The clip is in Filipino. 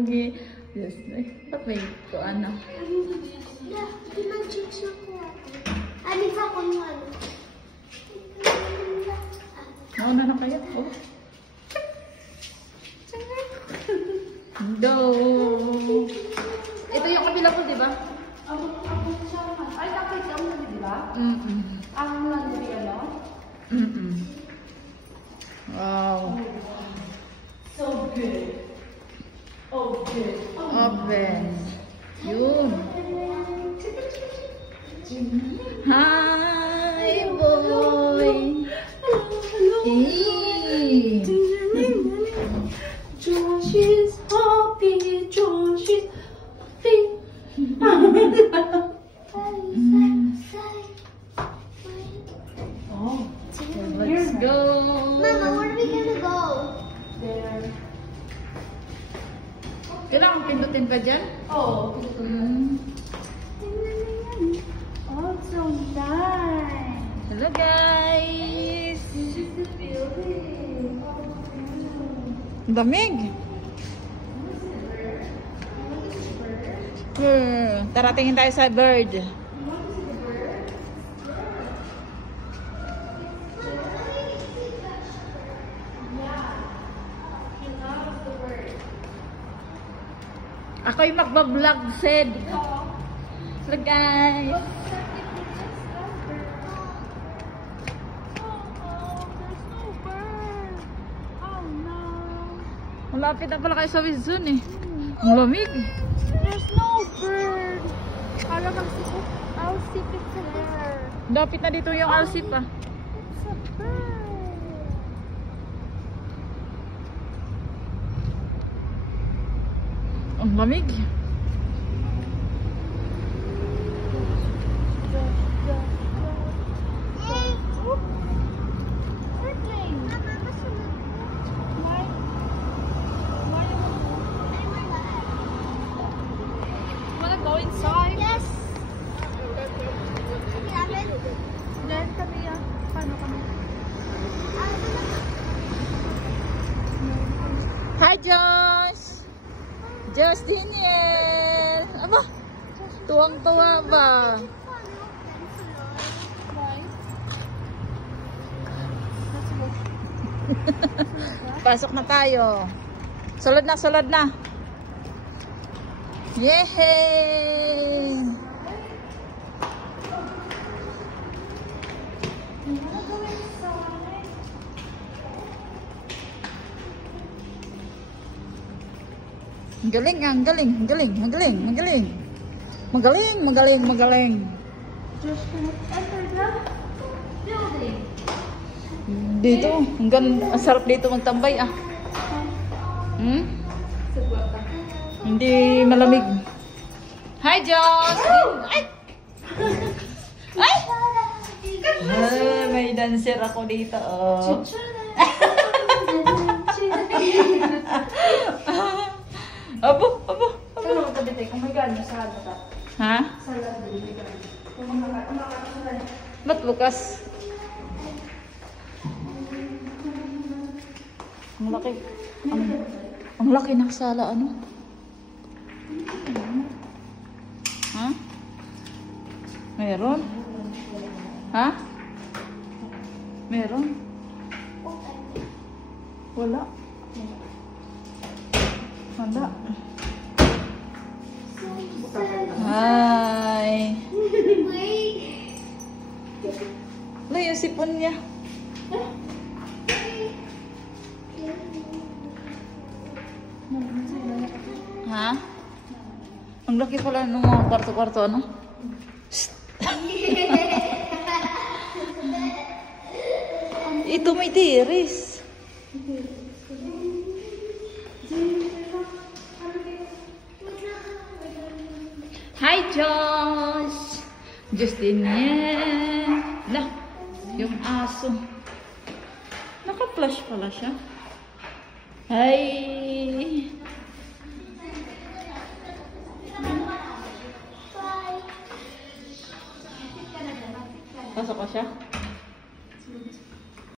pogi. Yes, ba't may kuan na? Pinag-check siya ko. Ano sa kung ano? Nauna na kaya? Oh. Do. Ito yung kabila ko, di ba? Ay, tapos ang laundry, di ba? Ang laundry, ano? Wow. So good. Oh, good. Open. Yun. Hi, boy. Eee. Josh is happy. Josh is happy. Oh, Let's go. Mama, where are we gonna go? there. Kailangan pindutin pa dyan? Oh, Oh, it's so nice. Hello, guys. this is the building. Damig. Tara, tingin tayo sa bird. Ako'y magbablog, said. Hello, guys. Malapit na pala kayo sa Wizon eh. Ang lamig. There's no bird. Para magsipit. I'll see if it's there. Dapit na dito yung alsip ah. It's a bird. Ang lamig. Wanna go inside? Yes. Then kami paano kami? Hi, Josh! Josh Daniel! Aba! Tuwang-tuwa ba? Why? Pasok na tayo. Sulod na, sulod na. Yehey! Ang galing, ang galing, ang galing, ang galing, ang galing. Magaling, magaling, magaling. Just gonna enter the building. Dito, ang sarap dito magtambay ah. Hindi malamig. Hi, Josh! Ay! Ay! Ay, may dancer ako dito. Oh. Abo, abo, abo. Ano ka dito? Kung may gano'n sa halata. Ha? Sa halata din may gano'n. Kung makakasala. Ba't bukas? Ang laki. Ang laki ng sala, ano? Ha? Meron? Ha? Meron? Wala. Wala. Hi. Wait. Wala yung sipon niya. Ha? Ang laki pala ng mga kwarto-kwarto, ano? Ito may tiris. Hi, Josh! Justin yan. Lah, yung aso. Naka-flash pala siya. Hi! Pasok ko siya?